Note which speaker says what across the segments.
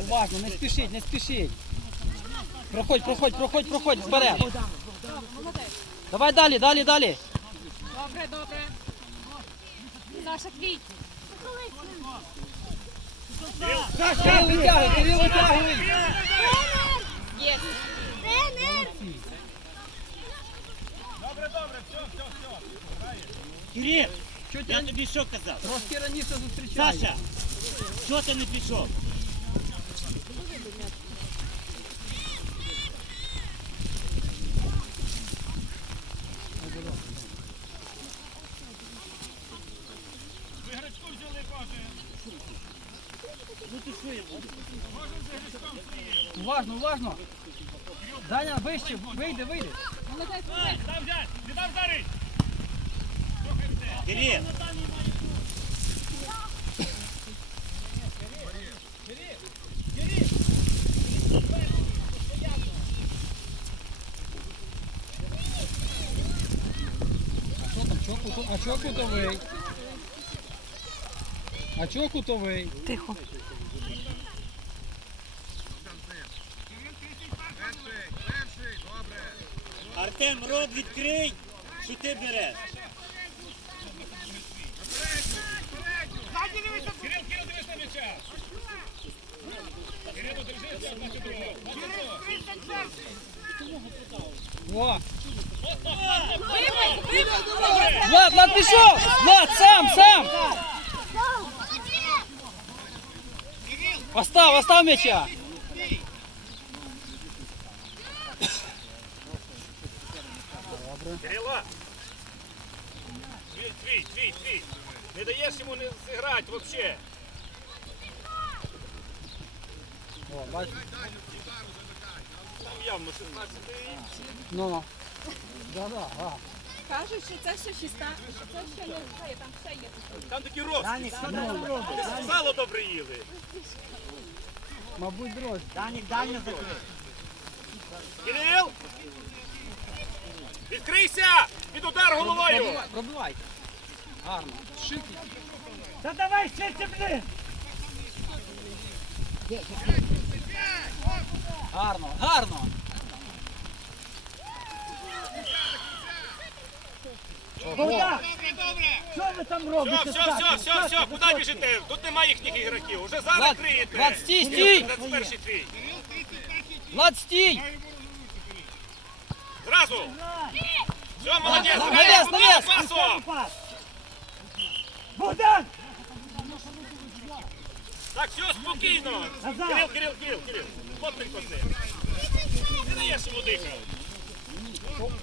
Speaker 1: Уважно, не спішіть, не спішіть. Проходь, проходь, проходь, проходь, вперед. Давай далі, далі, далі.
Speaker 2: Добре, добре. Саша, твій.
Speaker 1: Кирил витягуй, Кирил витягуй.
Speaker 2: Є.
Speaker 3: Добре, добре, все, все, все. Кирил, я тобі що казав?
Speaker 1: трошки раніше зустрічаєш?
Speaker 3: Саша, що ти не пішов?
Speaker 1: Уважно, уважно. Даня, вище, вийди, вийди. А що там, чого куто- а чого кутовий? А чого кутовий?
Speaker 4: Тихо.
Speaker 3: Артем, рот відкрий, що ти береш.
Speaker 5: Кирил.
Speaker 1: Влад, Влад пішов! Влад, сам, сам! Остав, остав м'яча!
Speaker 5: Кирила. Твій, твій, твій, твій. Не даєш йому не зіграти взагалі.
Speaker 1: О, бач,
Speaker 5: Там явно 16
Speaker 1: ну. Да-да, а.
Speaker 2: Кажуть, що це ще шіста. Це ще не знаю, там ще є.
Speaker 5: Там такі рости. Сало добре їли.
Speaker 1: Мабуть, дрожь.
Speaker 3: Данік, дально закрий.
Speaker 5: Кирил! Відкрийся! Під удар головою!
Speaker 1: Пробивай. Гарно. Шики.
Speaker 3: Та давай швидше, блин!
Speaker 1: Гарно, гарно.
Speaker 3: Що ви там
Speaker 5: Все,
Speaker 3: робите?
Speaker 5: все, все, все, все, куди біжите? Тут немає їхніх ігроків. Уже зараз
Speaker 1: Влад,
Speaker 5: криєте.
Speaker 1: Влад, стій, стій!
Speaker 5: Це перший твій.
Speaker 1: Влад, стій!
Speaker 5: Зразу! Все, молодець!
Speaker 1: Навес, навес!
Speaker 5: Пасом!
Speaker 3: Богдан!
Speaker 5: Так, все, спокійно. Кирил, Кирил, Кирил, Кирил. З ним. Не даєш йому дихати.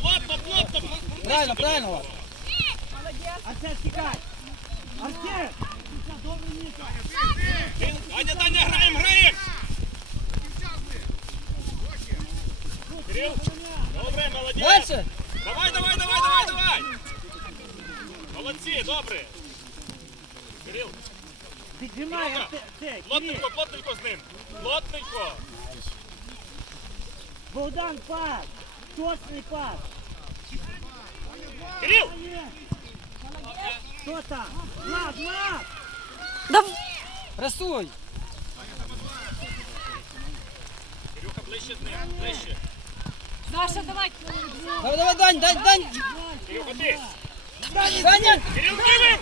Speaker 5: Плотно, плотно.
Speaker 1: Правильно, правильно.
Speaker 3: Артем, тікай! Артем!
Speaker 5: Даня, Даня, граємо, граємо. Кирил, добре, молодець.
Speaker 1: Дальше.
Speaker 5: Давай, давай, давай, давай, давай. Молодці, добре. Кирил,
Speaker 3: Піджимай,
Speaker 5: Кирилка,
Speaker 3: Артем! Це, Кирил!
Speaker 5: плотненько, плотненько з ним. Плотненько.
Speaker 3: Богдан, пас! Точний пас!
Speaker 5: Кирил,
Speaker 3: Що там? Влад, Влад!
Speaker 1: Пресуй.
Speaker 5: Кирюха, ближче з ним, ближче.
Speaker 2: Саша, давай.
Speaker 1: Давай, давай, Дань, Дань, Дань.
Speaker 5: Кирюха, ти.
Speaker 1: Даня.
Speaker 5: Кирил, кивим.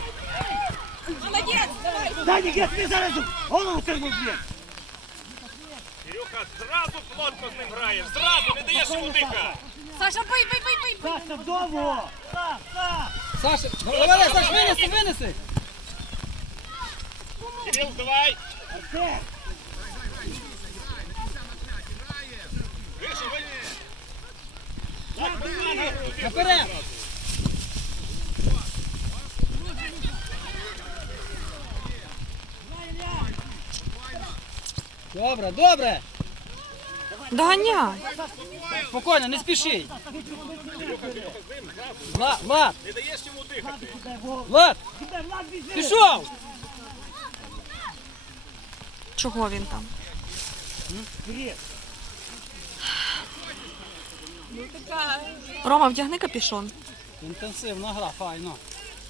Speaker 2: Молодець,
Speaker 3: я тобі зараз голову керму б'є!
Speaker 5: Кирюха, зразу плотно з ним грає. Зразу, не даєш йому дихати.
Speaker 2: Саша, бий, бий, бий, бий, бий.
Speaker 3: Саша, так!
Speaker 1: Саша, давай, Саш, винеси, винеси.
Speaker 5: Кирил, давай.
Speaker 3: Артем!
Speaker 5: Вище, вище.
Speaker 1: Наперед. Добре, добре.
Speaker 4: Доганяй.
Speaker 1: Спокійно, не спіши. Влад, Влад,
Speaker 5: Не даєш йому дихати.
Speaker 1: Влад, пішов.
Speaker 4: Чого він там? Рома, вдягни капішон.
Speaker 1: Інтенсивна гра, файно.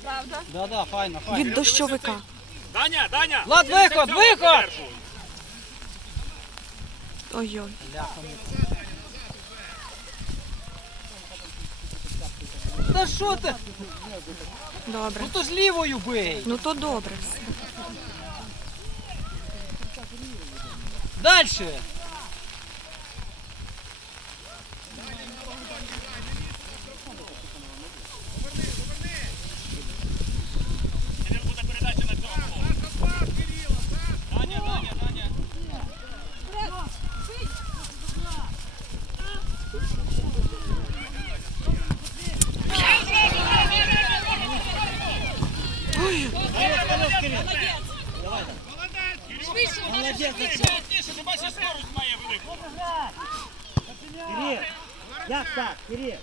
Speaker 2: правда.
Speaker 1: Да-да, файно, файно.
Speaker 4: Від дощовика.
Speaker 5: Даня, Даня.
Speaker 1: Влад, виход, виход!
Speaker 4: Ой-ой.
Speaker 1: Та що ти?
Speaker 4: Добре.
Speaker 1: Ну то ж лівою бий.
Speaker 4: Ну то добре. все.
Speaker 1: Дальше.
Speaker 5: Кирил буде передача на цьому. Даня, Даня, Даня.
Speaker 3: Молодець,
Speaker 5: Плотніше, ти бачиш, скорость має велику.
Speaker 3: Кирил. Як так, Кирил?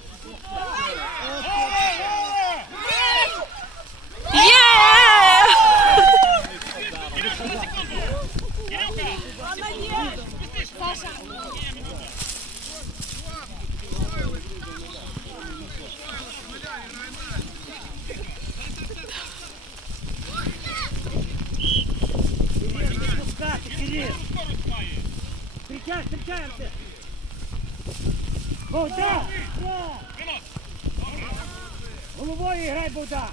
Speaker 3: Не пускати, Кирил. Встречай, встречай, Артем. Богдан! Головою грай, Богдан!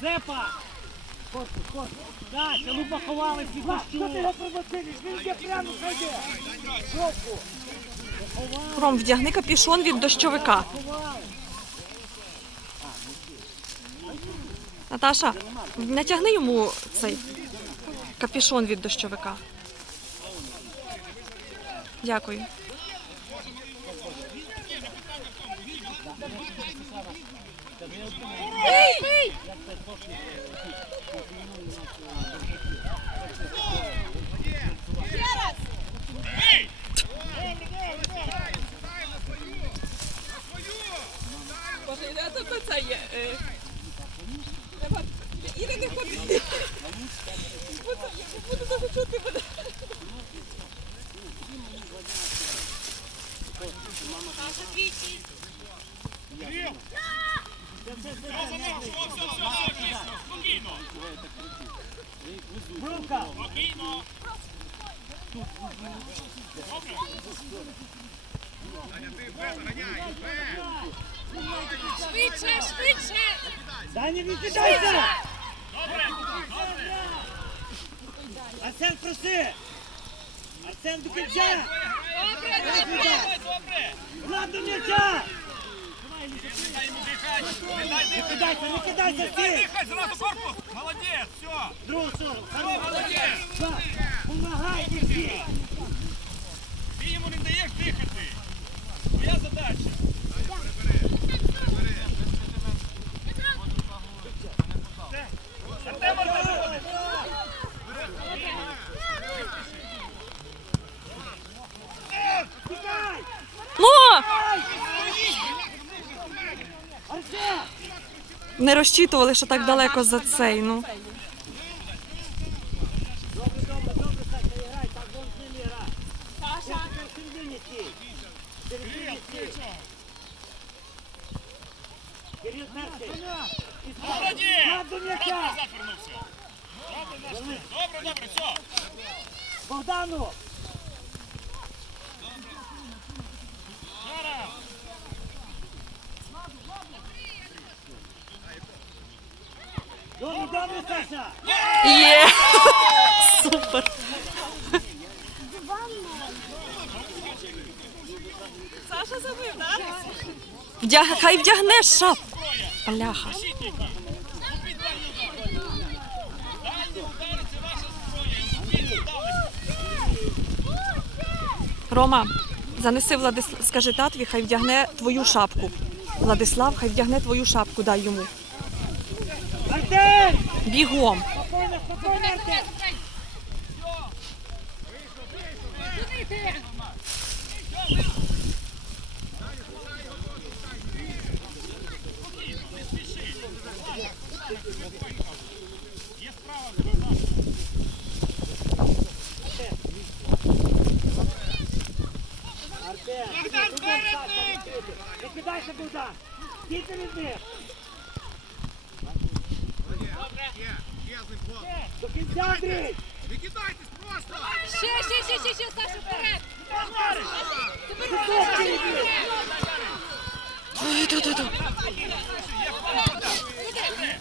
Speaker 3: Зепа! Корпус, корпус. Так, ну поховали всі Що ти його пробачились? Він йде прямо сюди. Жопу.
Speaker 4: Ром, вдягни капюшон від дощовика. Наташа, натягни йому цей капюшон від дощовика. Дякую.
Speaker 2: Боже, я тут е, Треба Іри не ходити. Буду дуже чути мене.
Speaker 5: Спокійно.
Speaker 3: Брука!
Speaker 5: Спокійно.
Speaker 2: Швидше, швидше.
Speaker 3: Даня, не кидайся!
Speaker 5: Добре, добре.
Speaker 3: Арсен, проси! Арсен, до кінця!
Speaker 2: Добре, добре.
Speaker 5: Добре.
Speaker 3: Влад, до м'яча!
Speaker 5: Не
Speaker 3: кидайся, не кидайся, ти!
Speaker 5: дихати, зразу корпус. Молодець, все.
Speaker 3: Другу сторону,
Speaker 5: Все, молодець.
Speaker 3: Помагай, Дівки!
Speaker 5: Ти йому не даєш дихати. Твоя задача. Артем, Артем, виходить.
Speaker 3: Тікай!
Speaker 4: Ну!
Speaker 3: Арсен!
Speaker 4: Не розчитували, що так далеко за цей. Ну.
Speaker 3: Добре, добре, добре, Саша, грай, так вон з ними грай. Саша! Ти в середині стій. В середині стій. Кирил перший.
Speaker 5: Молодець.
Speaker 3: Влад, до
Speaker 5: Раз
Speaker 3: м'яча!
Speaker 5: назад вернувся. Добре, добре, добре, все.
Speaker 3: Богдану!
Speaker 5: Зараз.
Speaker 3: Добре, добре, Саша!
Speaker 4: Є! Супер!
Speaker 2: Саша забив, так?
Speaker 4: Вдяг... Хай вдягне шап. Бляха. Рома, занеси Владислав, скажи татві, хай вдягне твою шапку. Владислав, хай вдягне твою шапку, дай йому.
Speaker 3: Артем!
Speaker 4: Бігом.
Speaker 5: Богдан, перед ним!
Speaker 3: Не кидайся, Богдан. Стійте від них. До кінця, Андрій.
Speaker 5: Не кидайтесь просто!
Speaker 2: Ще, ще, ще, ще, ще, Саша, вперед!
Speaker 3: Високо йди.
Speaker 4: Ой, ту-ту-ту.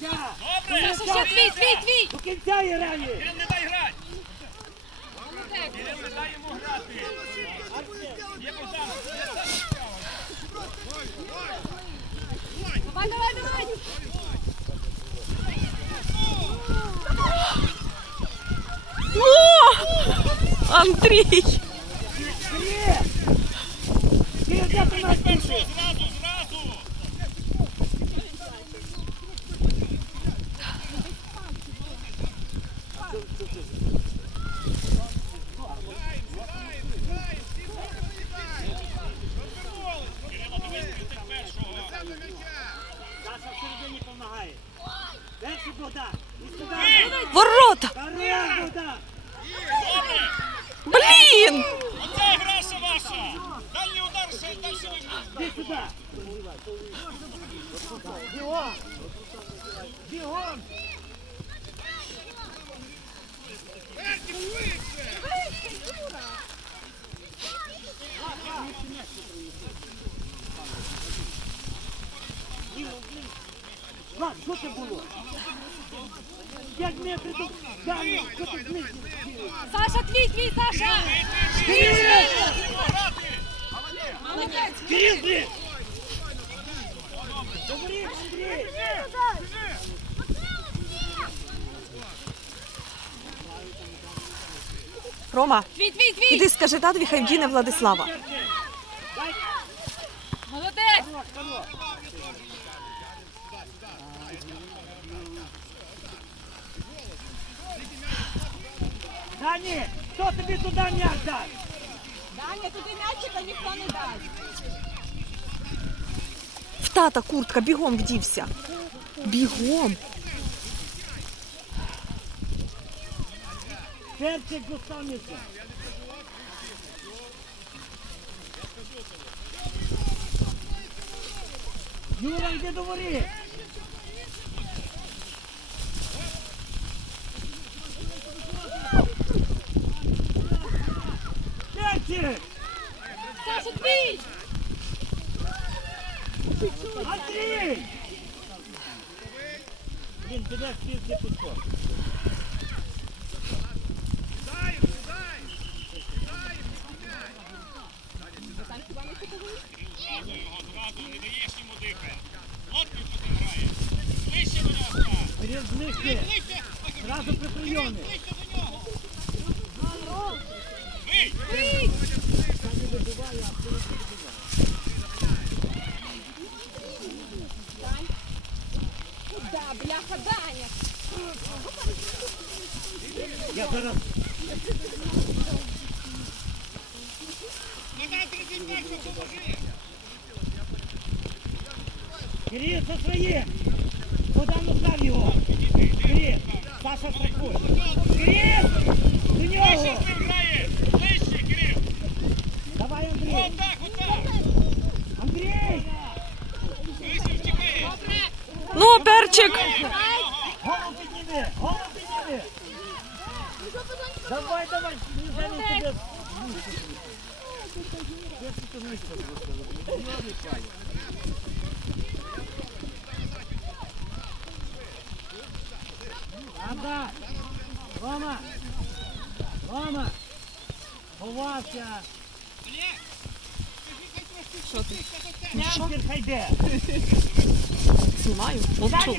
Speaker 5: Добре!
Speaker 2: Саша, ще твій, твій, твій!
Speaker 3: До кінця, Єремі.
Speaker 5: Кирил, не дай грати! Кирил, не дай йому грати! Є Богдан!
Speaker 2: Давай, давай, давай!
Speaker 4: О! Андрій!
Speaker 3: Сергій! Сергій, де ти нас
Speaker 5: Першого
Speaker 3: пішов?
Speaker 5: зразу, зразу! Кирило, дивись, ти першого!
Speaker 3: Саша всередині допомагає. Перший Богдан. І сюди.
Speaker 4: Ворота!
Speaker 3: Хорош, Богдан.
Speaker 5: Добре!
Speaker 4: Блін!
Speaker 5: Оце граша ваша! Дальній удар, ще далі ви
Speaker 3: Іди сюди. Бігом. Бігом. Це було? Далі, що ти зміг?
Speaker 2: Саша, твій, твій, Саша! Молодець!
Speaker 3: Кирил, блін! Говори, Андрій!
Speaker 4: Рома,
Speaker 2: Твій, твій, твій!
Speaker 4: іди скажи татові, хай вдіне Владислава.
Speaker 2: Молодець!
Speaker 3: хорош, хорош. Дані, хто тобі туди м'яч дасть?
Speaker 2: Даня, туди м'ячика ніхто не дасть.
Speaker 4: В тата куртка бігом вдівся. Бігом.
Speaker 3: Перчик достанеться. Юра, йди до. Перчик!
Speaker 2: Саша, твій!
Speaker 3: Андрій! Блін, піде всі підход.
Speaker 5: Зразу його, зразу, не даєш йому дихати. От він що ти грає. Ближче до нього став.
Speaker 3: Перед ближче. Зразу при прийомі.
Speaker 5: Бий!
Speaker 2: Да, бляха, Даня!
Speaker 3: Я зараз. Кирил, це своє. Богдан остав його. Кирил, Саша страхує. Кирил, до нього.
Speaker 5: Ближче з ним грає! Ближче, Кирил!
Speaker 3: Давай, Андрій.
Speaker 5: Отак, отак!
Speaker 3: Андрій,
Speaker 5: Ближче втікає!
Speaker 4: Ну, перчик!
Speaker 3: голову підніми, голову підніми. Давай, давай, не жалій тебе. Анда! Рома! Рома! Ховався!
Speaker 4: Що ти?
Speaker 3: Центр хай йде!
Speaker 4: Мовчу.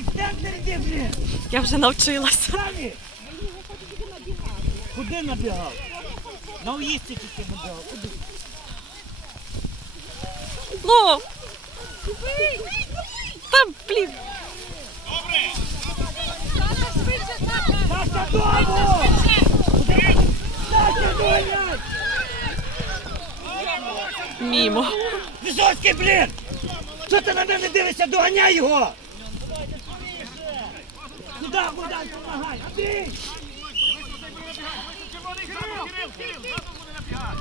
Speaker 4: Я вже навчилася.
Speaker 3: Куди набігав? На уїзді тільки набігав. Куди?
Speaker 4: Ну! Та, блін.
Speaker 5: Добре!
Speaker 2: Саша, швидше, Саша!
Speaker 3: Саша, дому! Саша, доганяй!
Speaker 4: Мімо.
Speaker 3: Висоцький, блін! Що ти на мене дивишся? Доганяй його! Сюди, Богдан, помагай! Андрій!
Speaker 5: Червоний Кирил, Кирил, Кирил! Зразу буде набігати!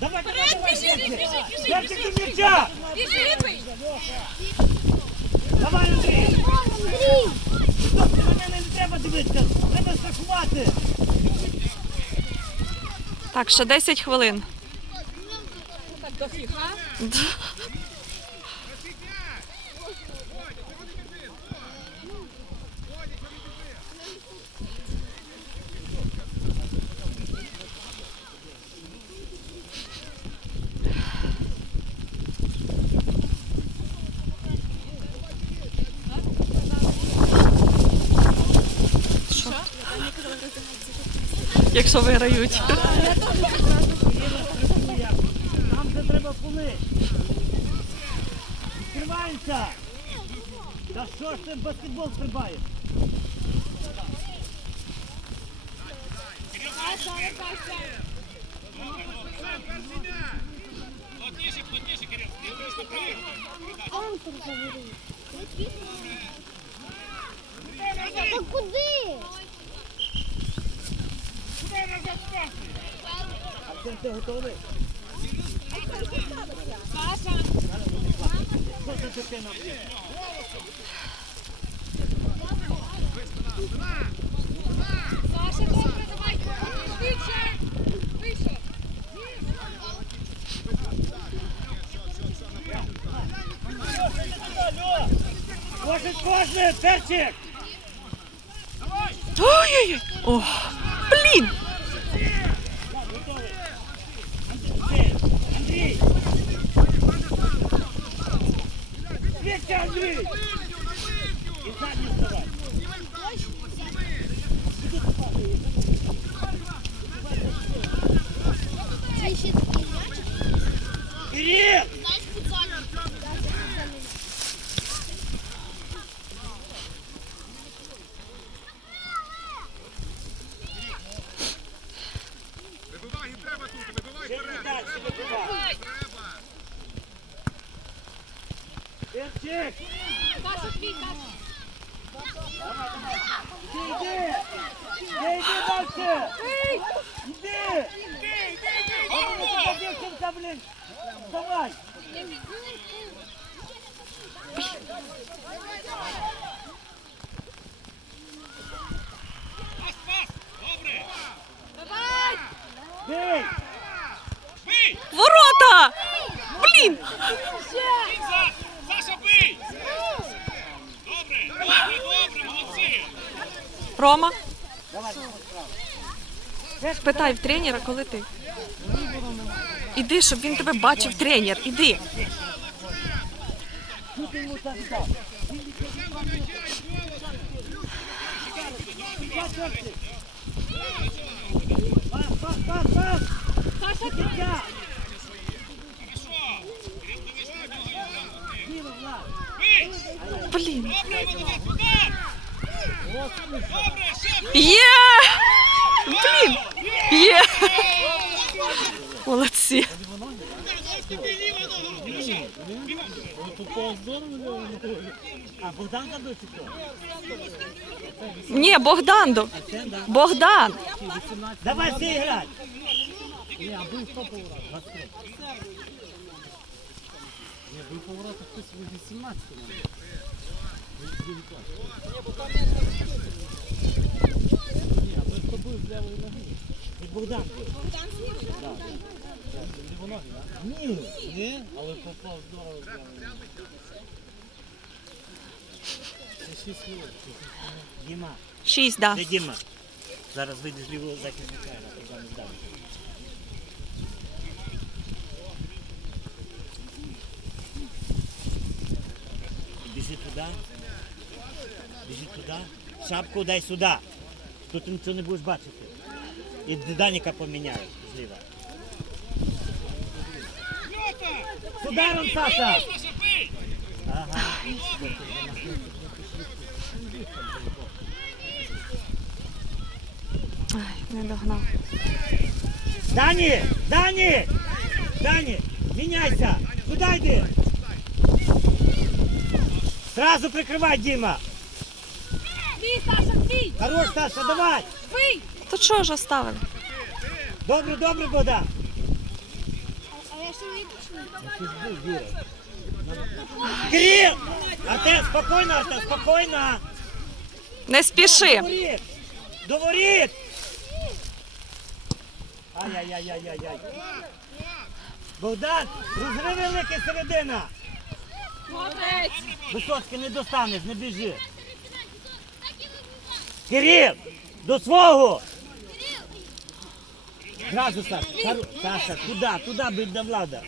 Speaker 3: Давай, давай, давай!
Speaker 2: Біжи,
Speaker 3: Перчик до м'яча! Давай, Андрій! На мене не треба дивитися, треба страхувати!
Speaker 4: Так, ще 10 хвилин.
Speaker 2: Так дофіга.
Speaker 4: Якщо виграють.
Speaker 3: Там треба були! Відкриваємося! Та що ж ти баскетбол стрибаєш?
Speaker 5: Плотніше, плотніше, Кирил. Не просто.
Speaker 6: Та куди?
Speaker 3: Ти готовий?
Speaker 2: Саша, добре, давай.
Speaker 3: Кожен, кожен, перчик!
Speaker 4: Ой-ой-ой. Блін.
Speaker 3: Швидше, Андрій! І задні вставай!
Speaker 6: Це ще такий м'ячик.
Speaker 3: Кирил!
Speaker 6: Знаєш, футзальний.
Speaker 3: Ще не далі, вибивай.
Speaker 5: Добре.
Speaker 2: Давай.
Speaker 4: Ворота!
Speaker 5: Він за. Саша, бий. Добре, добре, добре, молодці.
Speaker 4: Рома. Питай в тренера, коли ти. Іди, щоб він тебе бачив, тренер. Іди.
Speaker 3: Тут йому так дав. Пас, пас, пас, пас!
Speaker 2: Саша,
Speaker 3: Дитя!
Speaker 5: Хорошо. Кирил, дивись, на нього і
Speaker 3: Діло, Влад!
Speaker 5: Бий.
Speaker 4: Блін.
Speaker 5: Добре, молодець, удар. Добре, ще.
Speaker 4: Є! Є! Молодці.
Speaker 3: А Богдан
Speaker 4: Богдан.
Speaker 3: грати! І Богдан. Ні, ні, але попав здорово. Діма,
Speaker 4: Шість, да.
Speaker 3: де Діма? Зараз вийде з лівого захисника, туди не. Біжи туди. Біжи туди. Шапку дай сюди. Тут ти нічого не будеш бачити. І Даніка поміняю зліва. З ударом, Саша! Ага.
Speaker 4: Ай, не догнав.
Speaker 3: Дані! Дані! Дані! Міняйся! Куди йди? Сразу прикривай, Діма!
Speaker 2: твій.
Speaker 3: Хорош, Саша, давай!
Speaker 2: Бий.
Speaker 4: То чого ж оставили?
Speaker 3: Добре, добре, Богдан!
Speaker 6: А я ще не
Speaker 3: Кирил! Артем, спокійно, Артем, спокійно!
Speaker 4: Не спіши.
Speaker 3: До воріт! Ай-яй-яй-яй-яй. Богдан, розриви великий середина!
Speaker 2: Молодець.
Speaker 3: Висоцький не достанеш, не біжи. Кирил, до свого! Зразу, Саш, Хару- Саша, туди, туди бить до влада.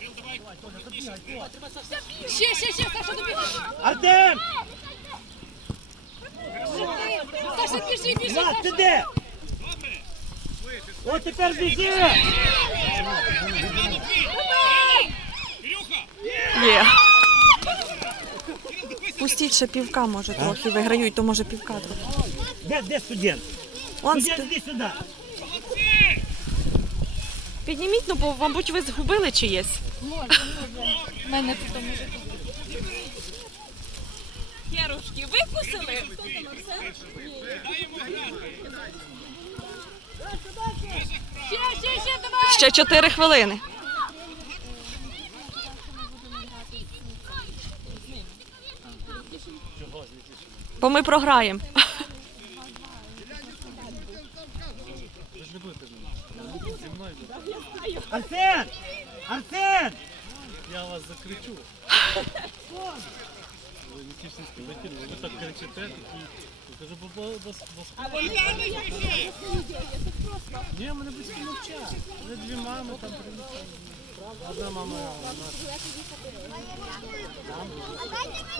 Speaker 2: Ще, ще, ще, Саша, добігай.
Speaker 3: Артем!
Speaker 2: Саша, біжи, біжи,
Speaker 3: Влад, ти
Speaker 2: Саша.
Speaker 3: де? О, тепер біжи!
Speaker 4: Є. Пустіть ще півка, може, трохи. Виграють, то може півка трохи.
Speaker 3: Де, де студент?
Speaker 4: Он
Speaker 3: Студент, іди сюди.
Speaker 4: Підніміть, ну, бо, мабуть, ви згубили чиєсь.
Speaker 2: Ярушки, викусили? Ще, ще, ще, давай.
Speaker 4: Ще 4 хвилини. Бо ми програємо.
Speaker 3: Арсен! Арсен!
Speaker 5: Я вас закричу. Ви не тішинські летіли, ви так кричите, такі. Я кажу, бо бо Ні, мене близько мовчать. Вони дві мами там приїхали. Одна мама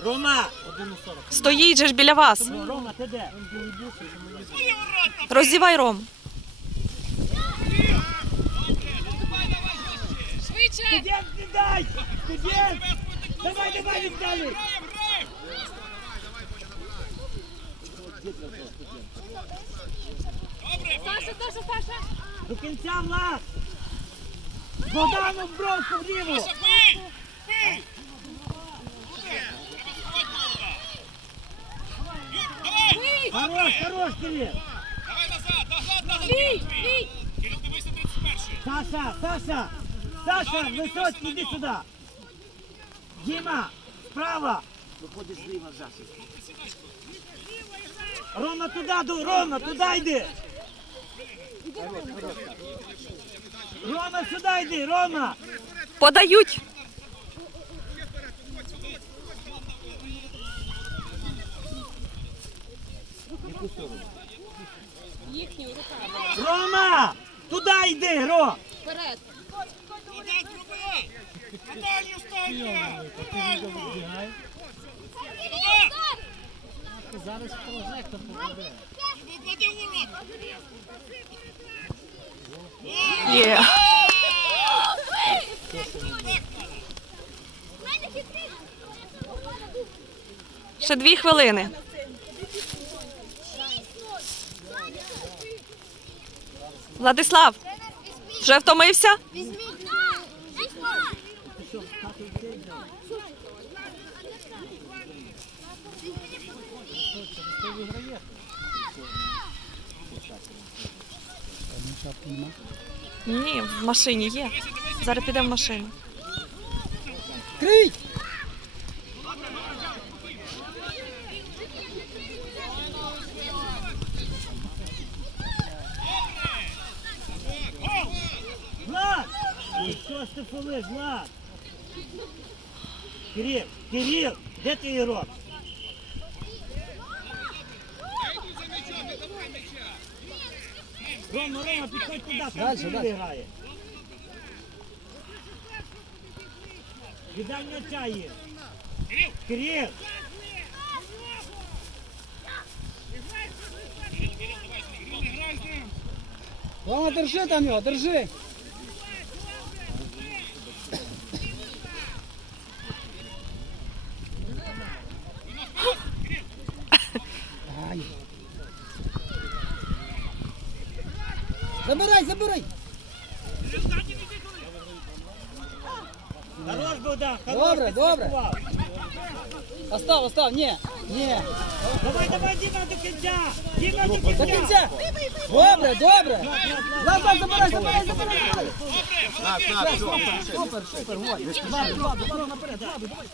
Speaker 3: Рома!
Speaker 5: на 1,40.
Speaker 4: Стоїть же ж біля вас.
Speaker 3: Рома, ти де?
Speaker 4: Роздівай ром.
Speaker 2: Швидше.
Speaker 3: Студент, не дай! Студент! Давай, давай, Віталій!
Speaker 2: Саша, Саша, Саша.
Speaker 3: До кінця, Влад! Богдану бровку вліво! Саша, бий! Бий! Хорош, хорош, Кирил!
Speaker 5: Давай назад, назад, назад!
Speaker 2: Бій, бій.
Speaker 5: Кирил, дивися 31-й.
Speaker 3: Саша, Саша! Саша, Висоцький, іди сюди! Діма, справа! Виходиш зліва зараз. Рома, туди, Рома, туди йди! Рома, сюди йди, Рома!
Speaker 4: Подають.
Speaker 3: Рома! Туди йди, Ром!
Speaker 2: Вперед.
Speaker 5: На дальню станьте!
Speaker 1: Зараз прожектор попаде.
Speaker 4: Ще дві хвилини. Владислав, вже втомився?
Speaker 6: Візьміть.
Speaker 4: Ні, в машині є. Зараз підемо в машину.
Speaker 1: Крий!
Speaker 3: Влад! Ну що ж ти фолиш, Влад? Кирил, Кирил, де ти ігрок? Рома, Рома, підходь туди, там
Speaker 1: Дальше,
Speaker 3: Кирил
Speaker 1: дальше.
Speaker 3: Грає. Віддай м'яча є. Кирил!
Speaker 1: Рома, держи там його, держи. Ай. Забирай, забирай.
Speaker 3: Хорош, Богдан, хорош,
Speaker 1: Добре,
Speaker 3: ти
Speaker 1: добре.
Speaker 3: слідкував.
Speaker 1: Остав, остав, ні, ні.
Speaker 3: Давай, давай, Діма, до кінця! Діма, до кінця!
Speaker 1: До кінця. Добре, добре. Влад, Влад, забирай, забирай, забирай, забирай.
Speaker 5: молодець.
Speaker 1: Все, супер, супер, супер, Володь. Владу, Владу, Владу наперед, Владу, давай.